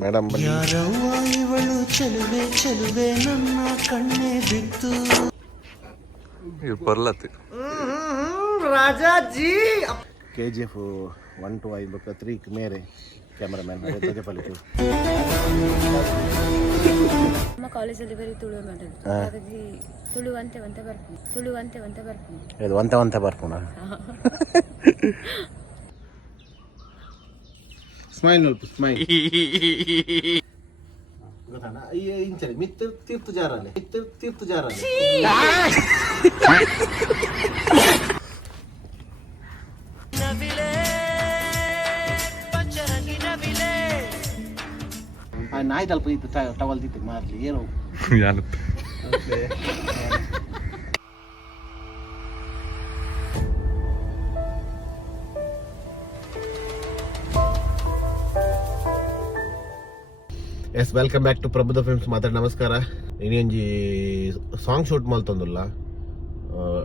madam ಯಾರವ್ವ ಇವಳು ಚೆಲುವೆ ಚೆಲುವೆ ನನ್ನ ಕಣ್ಣೆ ಬಿತ್ತು ಬರ್ಲತ್ತಿ ರಾಜಾಜಿ KGF 1 to 5 book 3 मेरे कैमरामैन तुझे पलटू ನಮ್ಮ ಕಾಲೇಜಲ್ಲಿ ಬರೀ ತುಳು ಮಾಡೋದು ಹಾಗಾಗಿ ತುಳು ಅಂತೆ ಬರ್ತೀನಿ ಇದು ಒಂತೆ ಬರ್ಕೋಣ ಸ್ಮೈಲ್ ನೋಡು ಸ್ಮೈಲ್ ಗೊತ್ತಾನ ಅಯ್ಯ ಇಂಚರಿ ಮಿತ್ರ ತೀರ್ಥ ಜಾರಲೆ ನಾಯಿ ತಲ್ಪ ಇತ್ತು ಟವಲ್ ತಿತ್ತು ಮಾರ್ಲಿ ಏನು ಎಸ್ ವೆಲ್ಕಮ್ ಬ್ಯಾಕ್ ಟು ಪ್ರಬುದ್ಧ ಫಿಲ್ಮ್ಸ್ ಮಾತಾಡಿ ನಮಸ್ಕಾರ ಇನ್ನೊಂಜಿ ಸಾಂಗ್ ಶೂಟ್ ಮಲ್ತಂದುಲ್ಲ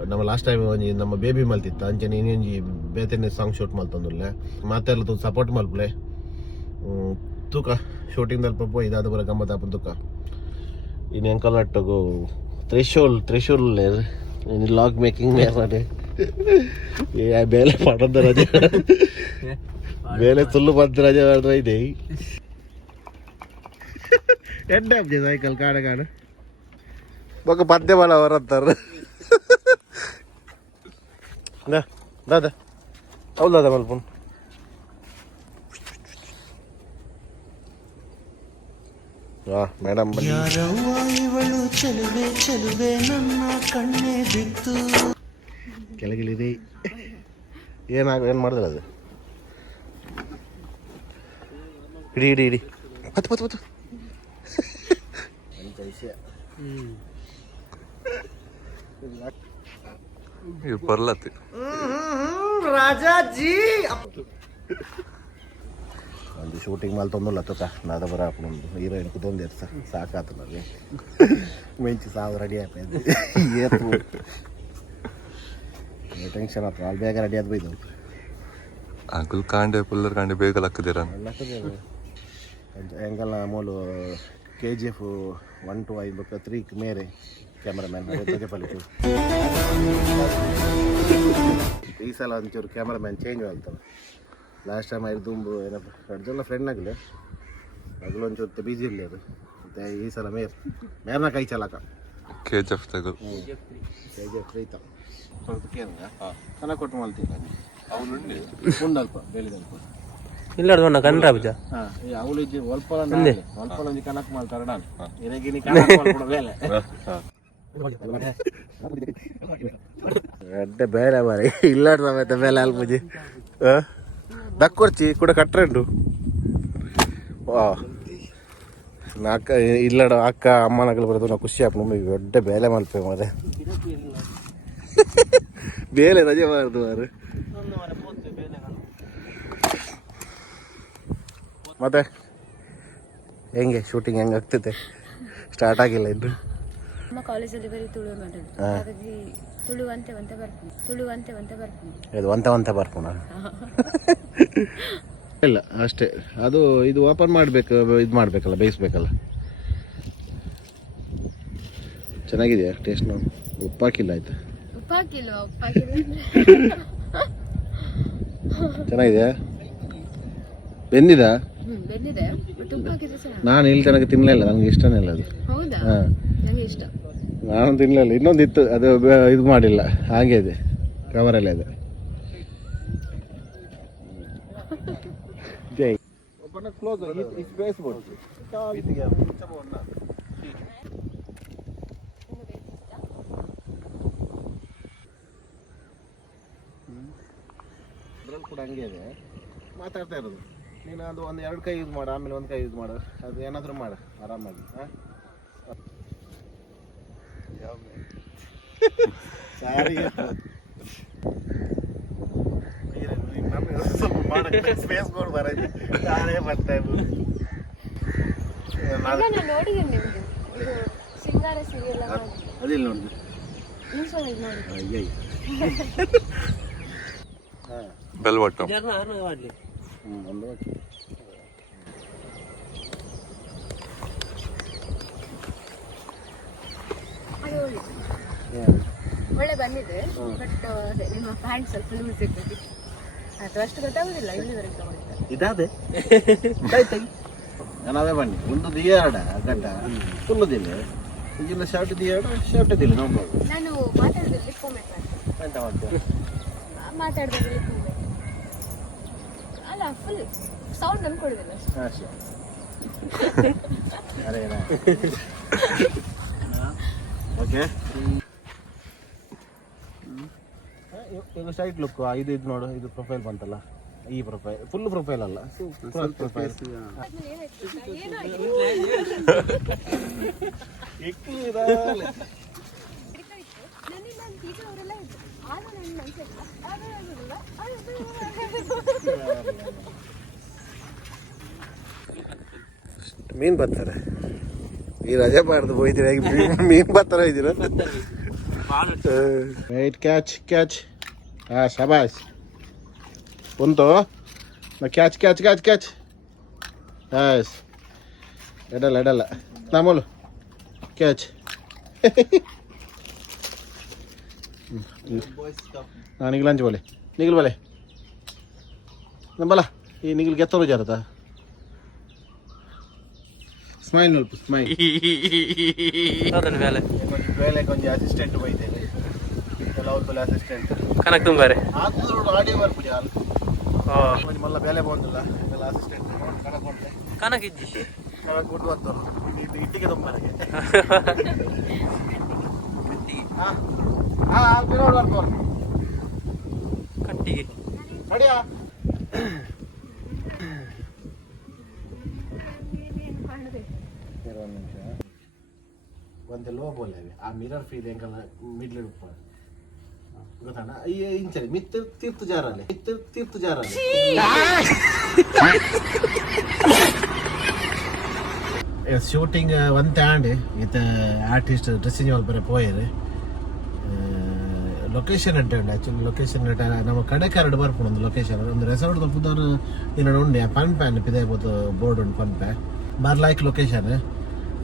ನಮ್ಮ ಲಾಸ್ಟ್ ಟೈಮ್ ಒಂಜಿ ನಮ್ಮ ಬೇಬಿ ಮಲ್ತಿತ್ತು ಅಂಚನೆ ಇನ್ನೊಂಜಿ ಬೇತೆನೆ ಸಾಂಗ್ ಶೂಟ್ ಮಲ್ತಂದುಲ್ಲ ಮಾತೆಲ್ಲ ತು ಸಪೋರ್ಟ್ ಮಲ್ಪಲೆ ತೂಕ ಶೂಟಿಂಗ್ ದಲ್ಪ ಪೋಯಿ ಇದಾದ ಬರ ಗಮ್ಮತ್ ಆಪನ್ ತೂಕ ಇನ್ನು ಎಂಕಲ್ ಅಟ್ಟಗು ತ್ರಿಶೂಲ್ ಲಾಗ್ ಮೇಕಿಂಗ್ ಮೇಲೆ ಬೇಲೆ ಪಡದ ರಜೆ ಬೇಲೆ ತುಲ್ಲು ಬಂದ ರಜೆ ಮಾಡ್ರೆ ಇದೆ ಎಡ್ಡ ಸೈಕಲ್ ಕಾಡ ಬೊಕ್ಕ ಪದ್ಯ ಬಾಳ ಅವರಂತಾರ ದಾದ ಹೌದು ದಾದ ಮಲ್ಪನ್ ಮೇಡಮ್ ಯಾರವ್ವ ಇವಳು ಚೆಲುವೆ ಚೆಲುವೆ ನನ್ನ ಕಣ್ಣೆ ಬಿತ್ತು ಕೆಳಗಿಳಿರಿ ಏನು ಮಾಡಿದ್ರೆ ಅದು ಇಡಿ ಪತ್ತು ಬರ್ಲತ್ತಿ ರಾಜಾಜಿ ಒಂದು ಶೂಟಿಂಗ್ ಮಾಲ್ ತೊಂದಲ್ಲ ತೂಕ ನಾದ ಬರ ಒಂದು ಹೀರೋಯಿನ್ ಕುತೊಂದು ಎರ್ಸ ಸಾಕಾತು ನನಗೆ ಮೆಂಚಿ ಸಾವು ರೆಡಿ ಆಯ್ತು ಏತು ಟೆನ್ಷನ್ ಆಯ್ತು ಅಲ್ಲಿ ಬೇಗ ರೆಡಿ ಆದ್ ಬೈದು ಅಂಕಲ್ ಕಾಂಡೆ ಪುಲ್ಲರ್ ಕಾಂಡೆ ಬೇಗ ಲಕ್ಕದಿರ ಹೆಂಗಲ್ಲ ಮೂಲು KGF 1 to 5 book 3 मेरे कैमरामैन तुझे पलटू ಈ ಸಲ ಒಂಚೂರು ಕ್ಯಾಮ್ರಾಮ್ಯಾನ್ ಚೇಂಜ್ ಆಗ್ತವೆ ಲಾಸ್ಟ್ ಟೈಮ್ ಐದು ತುಂಬು ಏನಪ್ಪ ಅರ್ಜುನ ಫ್ರೆಂಡ್ ಆಗಲಿ ಅದ್ರಲ್ಲಿ ಒಂಚೂರು ಬಿಜಿ ಇರಲಿ ಅದು ಮತ್ತು ಈ ಸಲ ಮೇರ್ನ ಕೈ ಚಾಲಕ KGF ತೆಗೆದು KGF ರೈತ ಸ್ವಲ್ಪ ಕೇಂದ್ರ ಚೆನ್ನಾಗಿ ಕೊಟ್ಟು ಮಾಡ್ತೀನಿ ಮುಂದಲ್ಪ ಬೆಳೆದಲ್ಪ ಇಲ್ಲ ಕನ್ನಡ ಬಜ ಅವಳು ಇಜ್ಜಿ ಒಲ್ಪಲೊಂದು ಕನಕ್ ಮಾಡ್ತಾರೆ ನಾನು ಇದಕ್ಕೆ ಕನಕ್ ಮಾಡ್ಕೊಡ ಬೇಲೆ ಅಡ್ಡ ಬೇರೆ ಬಾರಿ ಇಲ್ಲಾಡ್ರ ಮತ್ತೆ ಬೇಲೆ ಅಲ್ಪುಜಿ ದಕ್ಕೊರ್ಚಿ ಕೂಡ ಕಟ್ರೆಂಡು ವಾ ನಾಕ ಇಲ್ಲಡ ಅಕ್ಕ ಅಮ್ಮನಗಳು ಬರೋದು ನಾವು ಖುಷಿ ಆಪ್ ನಮಗೆ ದೊಡ್ಡ ಬೇಲೆ ಮಾಡ್ತೇವೆ ಮತ್ತೆ ಬೇಲೆ ರಜೆ ಬಾರದು ಮಾರು ಮತ್ತೆ ಹೆಂಗೆ ಶೂಟಿಂಗ್ ಹೆಂಗೆ ಆಗ್ತೈತೆ ಸ್ಟಾರ್ಟ್ ಆಗಿಲ್ಲ ಇನ್ನು ನಮ್ಮ ಕಾಲೇಜಲ್ಲಿ ಬರೀ ತುಳು ಮಾಡೋದು ಹಾಗಾಗಿ ತುಳು ಅಂತೆ ಬರ್ತೀನಿ ಇದು ಒಂತೆ ಬರ್ಕೋಣ ಇಲ್ಲ ಅಷ್ಟೇ ಅದು ಇದು ಓಪನ್ ಮಾಡಬೇಕು ಇದು ಮಾಡಬೇಕಲ್ಲ ಬೇಯಿಸ್ಬೇಕಲ್ಲ ಚೆನ್ನಾಗಿದೆಯಾ ಟೇಸ್ಟ್ ನಾವು ಉಪ್ಪಾಕಿಲ್ಲ ಆಯ್ತಾ ಚೆನ್ನಾಗಿದೆಯಾ ಬೆಂದಿದಾ ನಾನು ಇಲ್ಲಿ ತನಕ ತಿನ್ನಲಿಲ್ಲ ನನಗೆ ಇಷ್ಟನೇ ಇಲ್ಲ ಅದು ಹಾಂ ನಾನು ತಿನ್ನಲಿಲ್ಲ ಇನ್ನೊಂದು ಇತ್ತು ಅದು ಇದು ಮಾಡಿಲ್ಲ ಹಾಗೆ ಇದೆ ಕವರಲ್ಲೇ ಇದೆ ಜೈ ಕ್ಲೋಸ್ ಸ್ಪೇಸ್ ಬೋರ್ಡ್ ಅದ್ರಲ್ಲಿ ಕೂಡ ಹಂಗೆ ಇದೆ ಮಾತಾಡ್ತಾ ಇರೋದು ನೀನು ಅದು ಒಂದು 2 ಕೈ ಯೂಸ್ ಮಾಡು ಆಮೇಲೆ 1 ಕೈ ಯೂಸ್ ಮಾಡು ಅದು ಏನಾದರೂ ಮಾಡು ಆರಾಮಾಗಿ ಹಾಂ ಸಾರಿ ಸ್ವಲ್ಪ ಸ್ಪೇಸ್ ಬೋರ್ಡ್ ಬರೋದು ನಾನೇ ಬರ್ತಾ ಅದಿಲ್ಲ ನೋಡಿದ್ರು ಅಯ್ಯಯ್ಯ ಬೆಲ್ ಬಟನ್ ಒಂದು ಬಂದಿದೆ ಬಟ್ ಅದೇ ನಿಮ್ಮ ಪ್ಯಾಂಟ್ ಸ್ವಲ್ಪ ಲೂಸ್ ಇರ್ಬೇಕಿತ್ತು ಅದು ಅಷ್ಟು ಗೊತ್ತಾಗುದಿಲ್ಲ ಇಲ್ಲಿವರೆಗೆ ತಗೊಂಡಿದ್ದೆ ಇದಾದೆ ನಾವೇ ಬನ್ನಿ ಒಂದು ದಿಯಾಡ ಗಂಟ ಫುಲ್ ದಿಲ್ಲ ಈಗಿನ ಶರ್ಟ್ ದಿಯಾಡ ಶರ್ಟ್ ದಿಲ್ಲ ನೋಡ್ಬೋದು ನಾನು ಮಾತಾಡಿದ್ರೆ ಲಿಪ್ ಮೂಮೆಂಟ್ ಎಂತ ಮಾಡ್ತೀವಿ ಮಾತಾಡಿದ್ರೆ ಲಿಪ್ ಮೂಮೆಂಟ್ ಅಲ್ಲ ಫುಲ್ ಸೌಂಡ್ ಅಂದ್ಕೊಡುದಿಲ್ಲ ಅಷ್ಟೇ ಅರೆ ಓಕೆ ಈಗ ಸೈಡ್ ಲುಕ್ ಇದು ನೋಡು ಇದು ಪ್ರೊಫೈಲ್ ಬಂತಲ್ಲ ಈ ಪ್ರೊಫೈಲ್ ಫುಲ್ ಪ್ರೊಫೈಲ್ ಅಲ್ಲ ಪ್ರೊಫೈಲ್ ಮೀನು ಬರ್ತಾರೆ ಈ ರಜೆ ಮಾಡ್ದು ಹೋಯ್ತೀರ ಮೀನು ಬರ್ತಾರ ಇದ್ದೀರ ರೈಟ್ ಕ್ಯಾಚ್ ಕ್ಯಾಚ್ ಹಾಂ ಶಬಾಷ್ ಉಂಟು ಕ್ಯಾಚ್ ಕ್ಯಾಚ್ ಕ್ಯಾಚ್ ಕ್ಯಾಚ್ ಹಾಸ್ ಎಡಲ್ಲ ಎಡಲ್ಲ ನಮ್ಮಲು ಕ್ಯಾಚ್ ನಿಗಿಲ್ ಲಂಚ್ ಬೋಲೆ ನಿಗಿಲ್ ಬೋಲೆ ನಂಬಲ್ಲ ಈ ನಿಗಿಲ್ ಗೆತ್ತರು ಜಾರತ ಸ್ಮೈಲ್ ನೋಡ್ಪು ಸ್ಮೈಲ್ ಬೇಲೆ ಕೊಂಚ ಅಸಿಸ್ಟೆಂಟ್ ಬೈತೇನೆ ಕೆಲವು ಅಸಿಸ್ಟೆಂಟ್ ಕನಕ್ ತುಂಬಾರೆ ಆದ್ರೂ ಆಡಿಯೋ ಬರ್ಪು ಜಾಲ ಮಲ್ಲ ಬೇಲೆ ಬಂದಿಲ್ಲ ಎಲ್ಲ ಅಸಿಸ್ಟೆಂಟ್ ಕಣಕ್ ಕೊಡ್ಲೆ ಕನಕ್ ಇಜ್ಜಿ ಕಣಕ್ ಕೊಟ್ಟು ಬರ್ತಾರೆ ಇದು ಇಟ್ಟಿಗೆ ತುಂಬಾರಿಗೆ ಹಾಂ ಹಾಂ ಬಿರೋಡ್ ಬರ್ತಾರೆ ಕಟ್ಟಿಗೆ ನಡಿಯಾ ಒಂದು ಲೋ ಬೋಲೇವೆ ಆ ಮಿರರ್ ಫೀಲ್ ಹೆಂಗಲ್ಲ ಮಿಡ್ಲ್ ಉಪ್ಪ ಗೊತ್ತಾಣ ಅಯ್ಯ ಇಂಚಲಿ ಮಿತ್ತು ತೀರ್ತು ಜಾರಲ್ಲಿ ತೀರ್ತು ಜಾರಲ್ಲಿ ಶೂಟಿಂಗ್ ಒಂತೆ ಆಂಡ್ ಈತ ಆರ್ಟಿಸ್ಟ್ ಡ್ರೆಸ್ಸಿಂಗ್ ಹಾಲ್ ಬೇರೆ ಪೋಯಿರು ಲೊಕೇಶನ್ ಅಂತ ಉಂಡು ಆ್ಯಕ್ಚುಲಿ ಲೊಕೇಶನ್ ನಮ್ಮ ಕಡೆಕಾರಡು ಬರ್ಪುಡು ಒಂದು ಲೊಕೇಶನ್ ಒಂದು ರೆಸಾರ್ಟ್ ತಪ್ಪುದವರು ಇನ್ನೊಂದು ಉಂಡೆ ಪನ್ ಪ್ಯಾನ್ ಪಿದೆ ಬೋದು ಬೋರ್ಡ್ ಉಂಡು ಪನ್ ಪ್ಯಾ ಬರ್ಲಾಯ್ಕ್ ಲೊಕೇಶನ್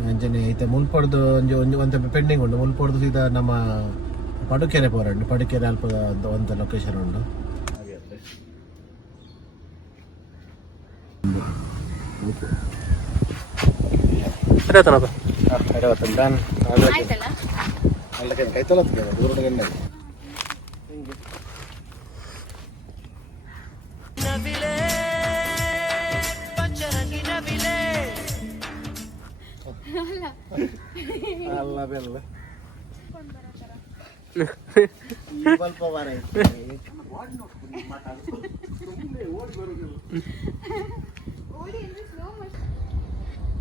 ಅಂಜನೆ ಐತೆ ಮುಲ್ಪಡ್ದು ಒಂಜಿ ಒಂತ ಪೆಂಡಿಂಗ್ ಉಂಡು ಮುಲ್ಪಡ್ದು ಸೀದಾ ನಮ್ಮ ಪಡುಕೆರೆ ಪೋರಂಡು ಪಡುಕೆರೆ ಅಲ್ಪ ಒಂತ ಲೊಕೇಶನ್ ಉಂಡು ಆಯ್ತಲ್ಲ ಕೈತಲ್ಲ ದೂರ ಅಲ್ಲ ಬೆಲ್ಲ ಸ್ವಲ್ಪ ವಾರ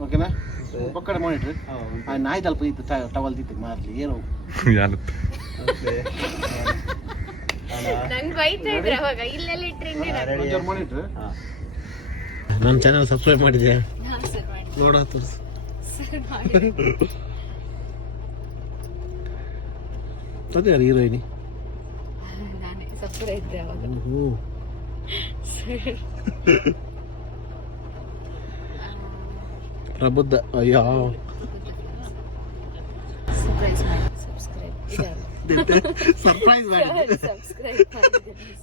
ಓಕೆನಾ ಪಕ್ಕಡೆ ಮಾಡಿಟ್ರಿ ನಾಯಿ ತಲ್ಪ ಇತ್ತು ಟವಲ್ ತಿತ್ತು ಮಾರ್ಲಿ ಏನು ಮಾಡಿಟ್ರಿ ನನ್ನ ಚಾನಲ್ ಸಬ್ಸ್ಕ್ರೈಬ್ ಮಾಡಿದ್ಯಾ ನೋಡ ತೋರಿಸು ಅದೇ ಯಾರು ಹೀರೋಯಿನಿ ಪ್ರಬುದ್ಧ ಅಯ್ಯೋ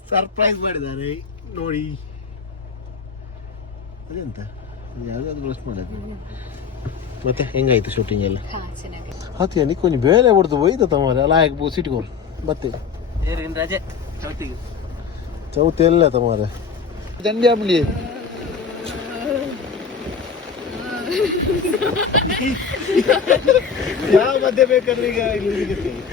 ಸರ್ಪ್ರೈಸ್ ಮಾಡಿದ್ದಾರೆ ನೋಡಿ ಅದೆಂತ ಯಾವ್ದಾದ್ರು ಬ್ರಷ್ ಮಾಡೋದು ಮತ್ತೆ ಹೆಂಗಾಯ್ತು ಶೂಟಿಂಗ್ ಎಲ್ಲ ಹತ್ತಿಯ ನಿಕ್ಕೊಂದು ಬೇರೆ ಹೊಡೆದು ಒಯ್ದ ತಮ್ಮರೆ ಅಲ್ಲ ಹಾಕಿ ಸಿಟ್ಕೊಂಡು ಮತ್ತೆ ರಜೆ ಚೌತಿಗೆ ಚೌತಿ ಎಲ್ಲ ತಮ್ಮರೆ ಜಂಡ್ಯಾಮಲಿ ಯಾವ ಮಧ್ಯೆ ಬೇಕಾದ್ರೆ ಈಗ ಇಲ್ಲಿ ಸಿಗುತ್ತೆ